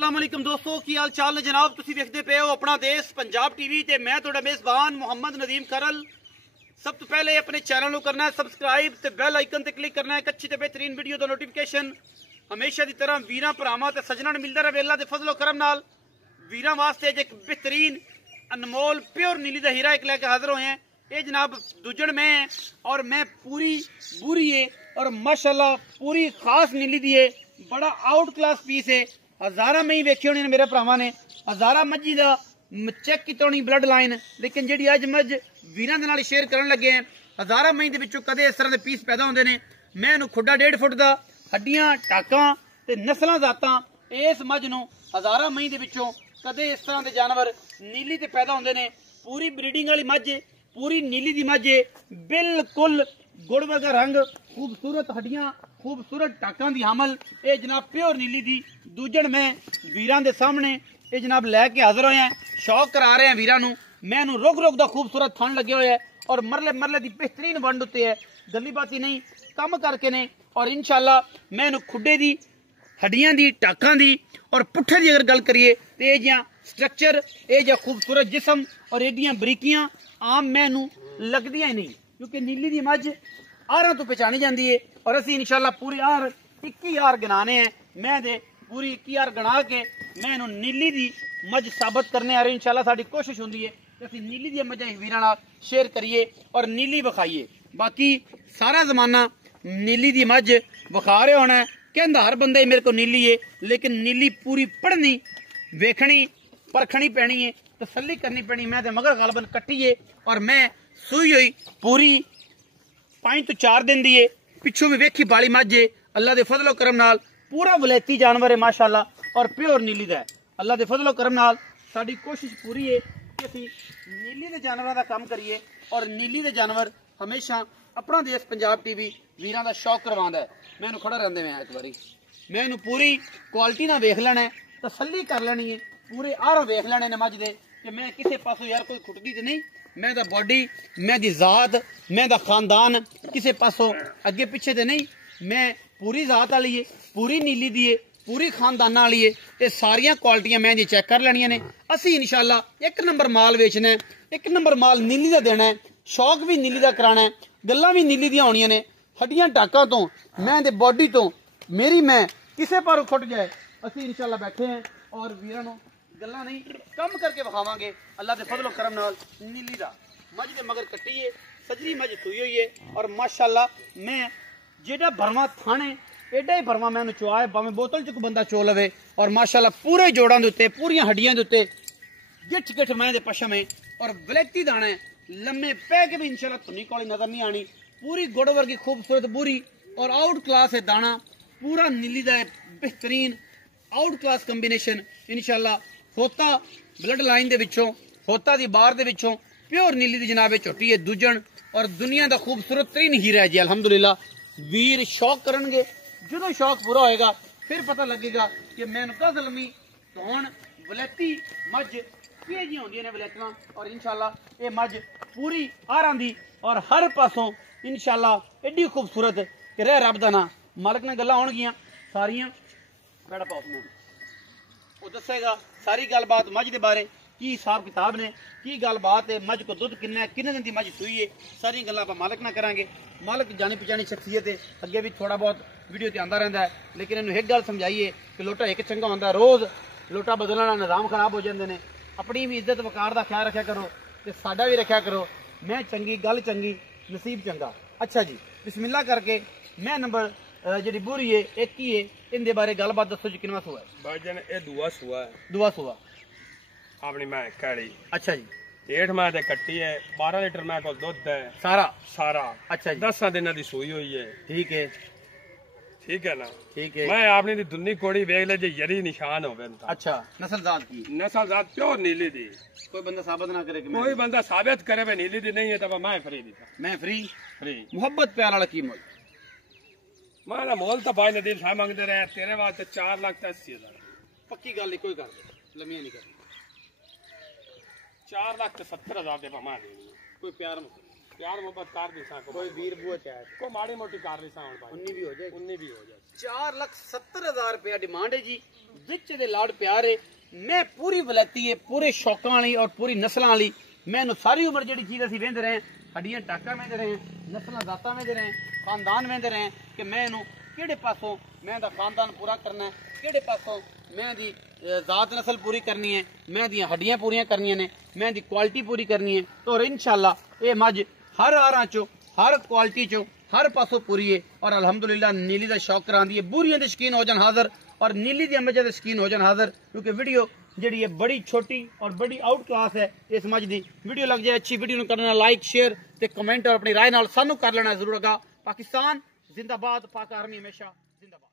अस्सलामुअलैकुम दोस्तों की हाल चाल ने जनाब तुसी देखते पे हो अपना देश पंजाब टीवी ते मैं थोड़ा मेजबान मोहम्मद नदीम करल। सब तो पहले अपने चैनल को करना है सब्सक्राइब ते बेल आइकन ते क्लिक करना है। अच्छी ते बेहतरीन वीडियो दा नोटिफिकेशन हमेशा की तरह वीरां भरावां ते सज्जनां नूं मिलदा रहे। अल्लाह दे फजलो करम नाल वीरां वास्ते एक बेहतरीन अनमोल प्योर नीली दा हीरा एक लेके हाजिर होए हैं। ये जनाब दुजण में और मैं पूरी बुरी है और माशाल्लाह पूरी खास नीली दी है। बड़ा आउट क्लास पीस है। हजारा में ही वेखे होने मेरे भरावां ने हजारा मज्जी का चेक किया होनी ब्लड लाइन, लेकिन जी अज मझ वीरां दे नाल शेयर करन लगे हैं। हजारा मई दे विचों कदे इस तरह के पीस पैदा होंदे ने। मैं इहनूं खुड्डा 1.5 फुट का हड्डियां टाकां ते नस्लां जातां इस मझ नूं हजारा मई दे विचों कदे इस तरह के जानवर नीली ते पैदा होंदे ने। पूरी ब्रीडिंग वाली मझ पूरी नीली दी मझ बिल्कुल गुड़ वर्गा रंग, खूबसूरत हड्डियां, खूबसूरत टाकां दी हमल। ये जनाब प्योर नीली दी दूजण में वीरां दे सामने ये जनाब लैके हाजिर होए हैं। शौक करा रहे हैं वीरां नूं। मैं इहनूं रुग रुग दा खूबसूरत थन लगे हुए है और मरले मरले दी बेहतरीन वंड उत्ते है। गली बाती नहीं कम करके ने। और इंशाअल्लाह मैं इहनूं खुड्डे दी हड्डियां दी टाकां दी और पुट्ठे दी अगर गल करिए तो ये जिहा स्ट्रक्चर ये जिहा खूबसूरत जिसम और एडियां बरीकियां आम मैनू लगदियां ही नहीं, क्योंकि नीली दी मझ आहारां तो पहचानी जाती है। और असी इंशाअल्लाह पूरी आहार 21 आहार गिनाने हैं। मैं दे पूरी 21 आहार गिना के मैं इहनूं नीली दी मझ साबित करने आ रहे। इंशाअल्लाह साडी कोशिश होंदी है कि असी नीली दी मझां वीरां नाल शेयर करिए और नीली विखाइए। बाकी सारा जमाना नीली दी मझ विखा रहे होना है। कहंदा हर बंदा ही मेरे को नीली है, लेकिन नीली पूरी पढ़नी वेखनी परखनी पैनी है, तसल्ली करनी पैनी। मैं तो मगर गालबन कट्टी है और मैं सूई हुई पूरी 5 तो 4 दिन दी है। पिछों भी वेखी बाली मझ है। अल्लाह के फजलो करम नाल पूरा वलैती जानवर है माशाअल्लाह और प्योर नीली दा है। अल्लाह के फजलो करम नाल साडी कोशिश पूरी है कि असीं नीली दे जानवरां दा काम करिए और नीली दे जानवर हमेशा अपना देश पंजाब टीवी वीरां दा शौक करवांदा है। मैं इहनूं खड़ा रहंदे मैं एक बारी मैं इहनूं पूरी क्वालिटी नाल वेख लेना है, तसल्ली कर लेनी है, पूरे आहार वेख लेने ने मझ दे कि मैं किसी पासों यार कोई खुटदी तो नहीं। मैं दा बॉडी मैं दी जात मैं दा खानदान किसी पासों अगे पीछे तो नहीं। मैं पूरी जात वाली है, पूरी नीली दी है, पूरी खानदाना वाली है। ये सारिया क्वालिटियां मैं जी चेक कर लेनिया ने। असी इंशाअल्लाह एक नंबर माल बेचना है, एक नंबर माल नीली का देना है। शौक भी नीली का कराना है, गल्लां भी नीली दियां होनियां ने। हड्डियां टाकां तो मैं दे बॉडी तो मेरी मैं किसे पर खुट जाए असी इंशाअल्लाह बैठे हैं और वीरां नूं गल्लां नहीं कम करके विखावांगे। अल्लाह के फजलो करम नाल नीली दा मझ दे मगर कट्टी है, सजरी मझ सुई हुई है और माशाअल्लाह मैं जेड़ा भरवा थाने एडा ही भरवा मैं चुआ है, भावें बोतल च कोई बंदा चो लवे। और माशाअल्लाह पूरे जोड़ां दे उत्ते पूरियां हड्डियां दे उत्ते गिठ गिठ मैं दे पशम है और वलैती दाना है। लम्मे पै के भी इंशाअल्लाह धुनी कौड़ी नजर नहीं आनी। पूरी गुड़ वर्गी खूबसूरत बुरी और आउट क्लास है दाना पूरा नीली दा बेहतरीन आउट क्लास कंबीनेशन इंशाअल्लाह। होता ब्लड लाइन दे विचों होता दी बार दे विचों प्योर नीली दी जनाब झोटी है दुजण और दुनिया दा खूबसूरत तरीन हीरा है जी अल्हम्दुलिल्लाह। वीर शौक करनगे, जो शौक पूरा होएगा फिर पता लगेगा कि मैनू गजलमी धौन वलैती मझ किए जी होंदियां ने वलैतना। और इंशाअल्लाह ये मझ पूरी आहारां दी और हर पासों इंशाअल्लाह एडी खूबसूरत कि रह रब दा ना मालक ने गल्लां होणगियां सारियां बड़ा पास में वो दसेगा सारी गलबात मझ के बारे की हिसाब किताब ने की गलबात है। मझ को दुध किन्ना है, किन्ने दिन की मझ सुई है, सारी गल्लां आपां मालक ना करांगे। मालक जानी पहचानी शख्सियत है, अगे भी थोड़ा बहुत वीडियो ते आंदा रहिंदा है, लेकिन इन्हूं एक गल समझाइए कि लोटा एक चंगा होंदा, रोज़ लोटा बदलण नाल निज़ाम खराब हो जांदे ने। अपनी भी इज्जत वकार का ख्याल रखा करो ते साडा भी रखा करो। मैं चंगी गल चंगी नसीब चंगा। अच्छा जी बिस्मिल्लाह करके मैं नंबर जी बुरी है एक ही है इनके बारे गलबात दसो जी किनवा सुआ है? भाईजान ये दुआ सुआ है। दुआ सुआ अपनी मैं काली। अच्छा जी 8 माह ते कट्टी है, 12 लीटर मैं को दुध है सारा सारा। अच्छा जी 10 दिन दी सुई हुई है। ठीक है ठीक है ना? ठीक है। मैं आपने दी दुन्नी कोड़ी वेख ले जे यरी निशान होवे। अच्छा नस्ल जात की नस्ल जात प्योर नीली दी। कोई बंदा साबित ना करे कि कोई बंदा साबित करे वे नीली दी नहीं है तब मैं फ्री दी। मैं फ्री फ्री मोहब्बत प्यार वाला की मोल मारा मोल तो भाई नदीम साहब मांगते रहे तेरे वास्ते 4,80,000। पक्की गल कोई कर लम्मियां नहीं कर 4,70,000 दे पमा दे कोई प्यार प्यार मोहब्बत कर दी सा कोई वीर बुआ चाहे को माड़ी मोटी कर दी सा हुन भाई 19 भी हो जाए 19 भी हो जाए 4,70,000 रुपया डिमांड है जी विच दे लाड़ प्यार है मैं पूरी वलैती है पूरे शौकां वाली और पूरी नस्लां वाली मैं सारी उम्र जी चीज़ असीं वेंदे रहे हड्डियां टाका वेंदे रहे नस्लां जातां वेंदे रहे खानदान वेंदे रहे कि मैं इनू किहड़े पासों मैं दा खानदान पूरा करना है किहड़े पासों मैं दी जात नस्ल पूरी करनी है मैं दी हड्डियां पूरियां करनियां ने मैं दी क्वालिटी पूरी करनी है तो इंशाअल्लाह ये मज हर आरां चो हर क्वालिटी चो हर पासों पूरी है और अल्हम्दुलिल्लाह नीली का शौक करांदी है बुरियां दे शकीन हो जान हाज़र और नीली दी अम्बे दे शकीन हो जान हाज़र क्योंकि वीडियो जी है बड़ी छोटी और बड़ी आउट क्लास है इस मज की वीडियो लग जाए अच्छी वीडियो करना लाइक शेयर ते कमेंट और अपनी राय नाल सानू कर लेना जरूर। पाकिस्तान जिंदाबाद पाक आर्मी हमेशा जिंदाबाद।